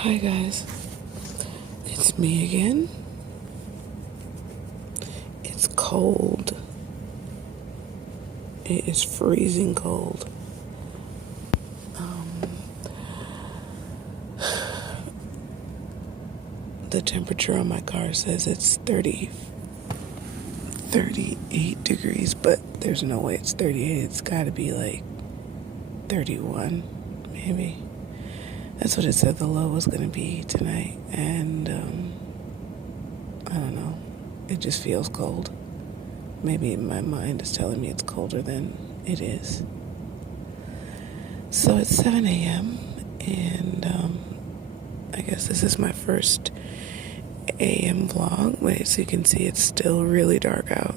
Hi guys, it's me again. It's cold. It is freezing cold. The temperature on my car says it's 38 degrees, but there's no way it's 38. It's gotta be like 31, maybe. That's what it said the low was gonna be tonight, and I don't know. It just feels cold. Maybe my mind is telling me it's colder than it is. So it's 7 a.m. and I guess this is my first AM vlog. But as you can see, it's still really dark out.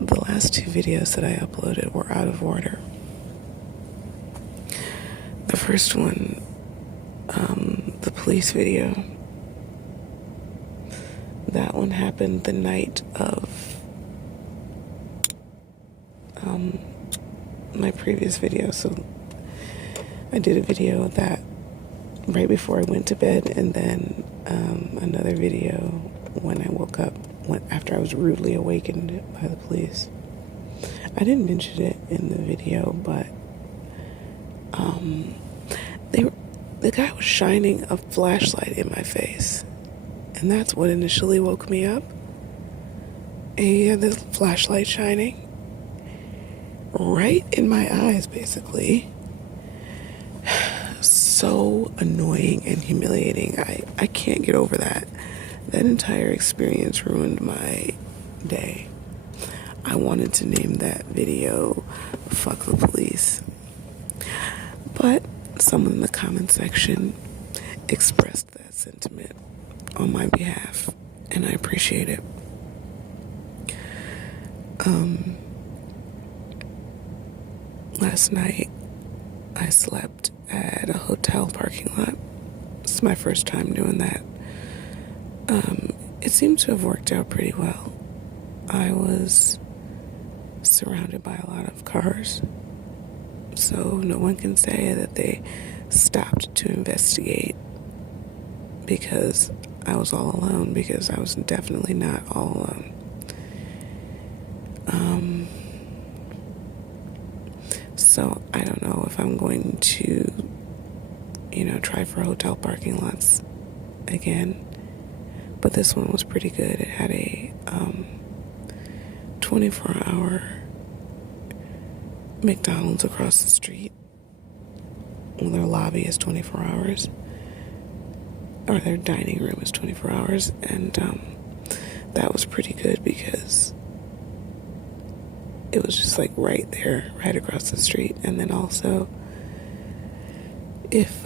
The last two videos that I uploaded were out of order. The first one, the police video, that one happened the night of my previous video. So I did a video of that right before I went to bed, and then another video when I woke up, after I was rudely awakened by the police. I didn't mention it in the video, but the guy was shining a flashlight in my face, and that's what initially woke me up. And he had this flashlight shining right in my eyes, basically. So annoying and humiliating. I can't get over that. That entire experience ruined my day. I wanted to name that video "Fuck the Police," but someone in the comment section expressed that sentiment on my behalf, and I appreciate it. Last night I slept at a hotel parking lot. It's my first time doing that. It seemed to have worked out pretty well. I was surrounded by a lot of cars, so no one can say that they stopped to investigate because I was all alone, because I was definitely not all alone. So I don't know if I'm going to, try for hotel parking lots again. But this one was pretty good. It had a 24-hour McDonald's across the street. Well, their lobby is 24 hours. Or their dining room is 24 hours. And that was pretty good because it was just like right there, right across the street. And then also, if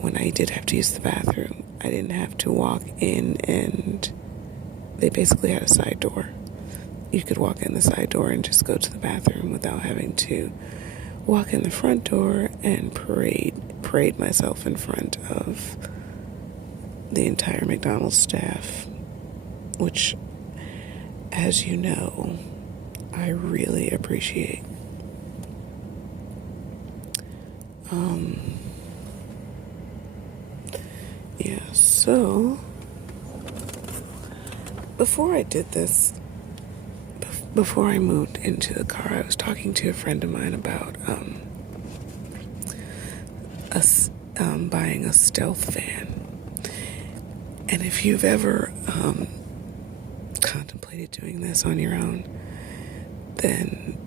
when I did have to use the bathroom, I didn't have to walk in, and they basically had a side door. You could walk in the side door and just go to the bathroom without having to walk in the front door and parade myself in front of the entire McDonald's staff, which, as you know, I really appreciate. So before I did this, before I moved into the car, I was talking to a friend of mine about us buying a stealth van. And if you've ever contemplated doing this on your own, then,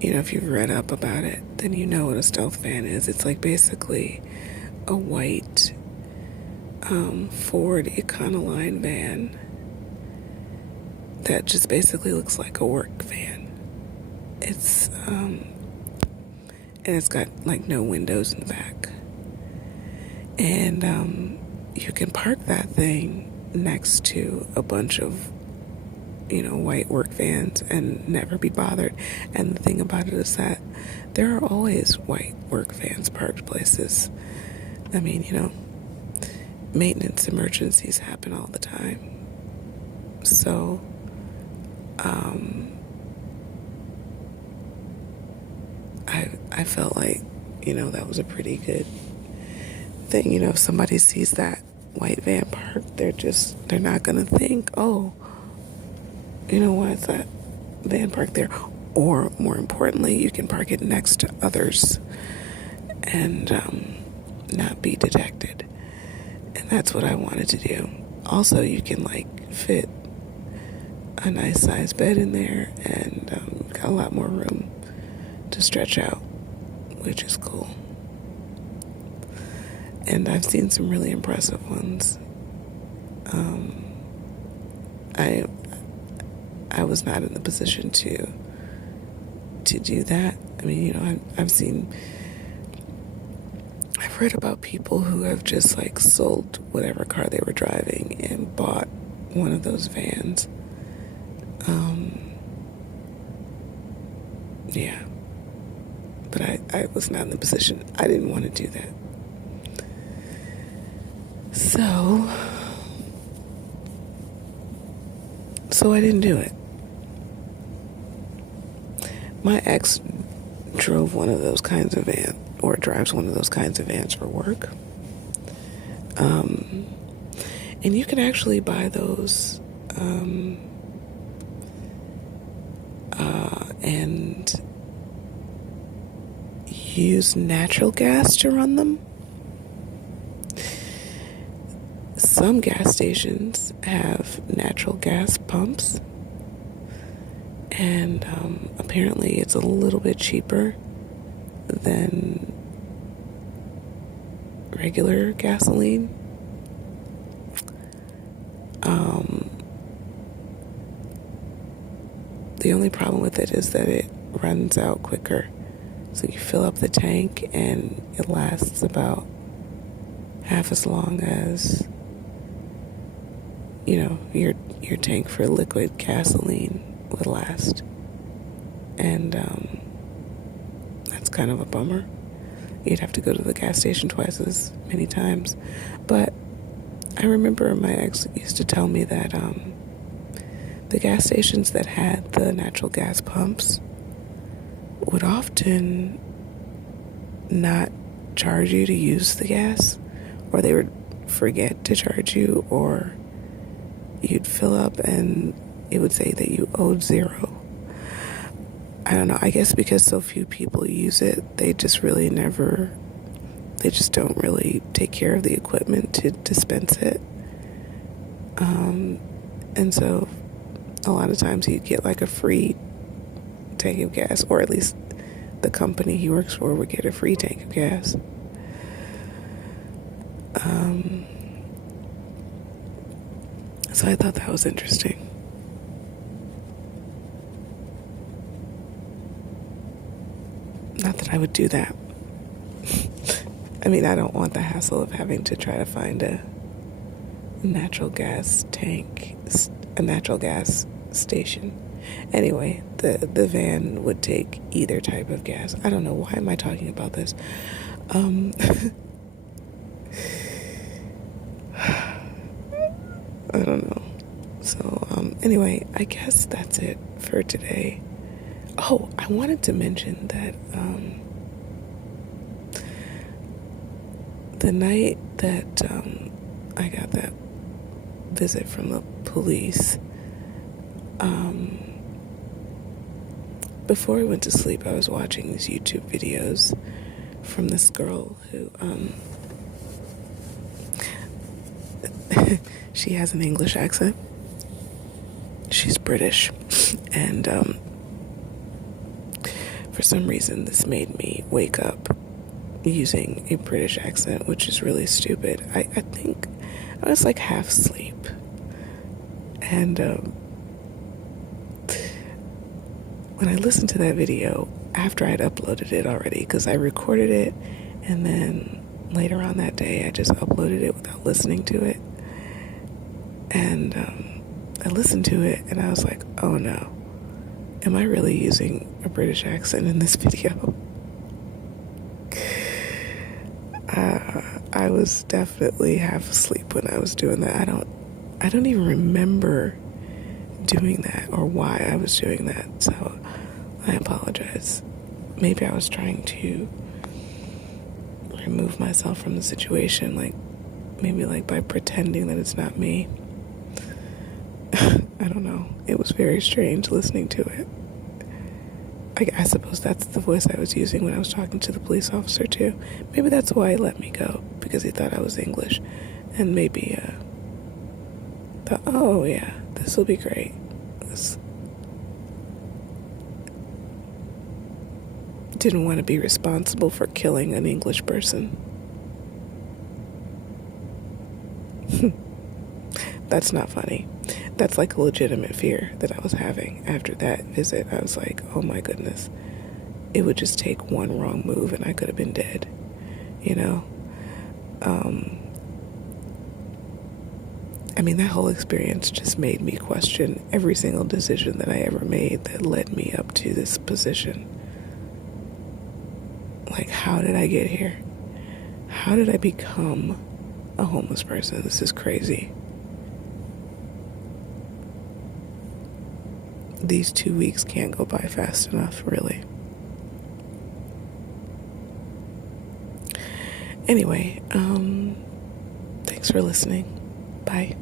if you've read up about it, then you know what a stealth van is. It's like basically a white Ford Econoline van that just basically looks like a work van. It's and it's got like no windows in the back, and you can park that thing next to a bunch of white work vans and never be bothered. And the thing about it is that there are always white work vans parked places. I mean, maintenance emergencies happen all the time. So I felt like, that was a pretty good thing. If somebody sees that white van parked, they're not going to think, oh, why is that van parked there? Or more importantly, you can park it next to others and not be detected. And that's what I wanted to do. Also, you can fit a nice size bed in there, and got a lot more room to stretch out, which is cool. And I've seen some really impressive ones. I was not in the position to do that. I mean, I've read about people who have just sold whatever car they were driving and bought one of those vans. Yeah. But I was not in the position. I didn't want to do that. So I didn't do it. My ex drove one of those kinds of vans, or drives one of those kinds of vans for work. And you can actually buy those and use natural gas to run them. Some gas stations have natural gas pumps, and apparently it's a little bit cheaper than regular gasoline. The only problem with it is that it runs out quicker. So you fill up the tank and it lasts about half as long as, your tank for liquid gasoline would last. And that's kind of a bummer. You'd have to go to the gas station twice as many times. But I remember my ex used to tell me that the gas stations that had the natural gas pumps would often not charge you to use the gas, or they would forget to charge you, or you'd fill up and it would say that you owed $0. I don't know, I guess because so few people use it, they just don't really take care of the equipment to dispense it. And so a lot of times he'd get a free tank of gas, or at least the company he works for would get a free tank of gas. So I thought that was interesting. Not that I would do that. I mean, I don't want the hassle of having to try to find a natural gas tank, a natural gas station. Anyway, the van would take either type of gas. I don't know, why am I talking about this? I don't know. So, anyway, I guess that's it for today. Oh, I wanted to mention that the night that I got that visit from the police, before I went to sleep, I was watching these YouTube videos from this girl who, she has an English accent. She's British. And for some reason, this made me wake up using a British accent, which is really stupid. I think I was half asleep. And when I listened to that video, after I'd uploaded it already, because I recorded it, and then later on that day, I just uploaded it without listening to it. And I listened to it, and I was like, oh no, am I really using a British accent in this video? I was definitely half asleep when I was doing that. I don't even remember doing that or why I was doing that, so I apologize. maybe I was trying to remove myself from the situation, like maybe like by pretending that it's not me. I don't know. It was very strange listening to it. I suppose that's the voice I was using when I was talking to the police officer too. Maybe that's why he let me go, because he thought I was English. And maybe thought, oh yeah, this will be great. This didn't want to be responsible for killing an English person. That's not funny. That's like a legitimate fear that I was having after that visit. I was like, oh my goodness, it would just take one wrong move and I could have been dead, you know? I mean, that whole experience just made me question every single decision that I ever made that led me up to this position. Like, how did I get here? How did I become a homeless person? This is crazy. These 2 weeks can't go by fast enough, really. Anyway, thanks for listening. Bye.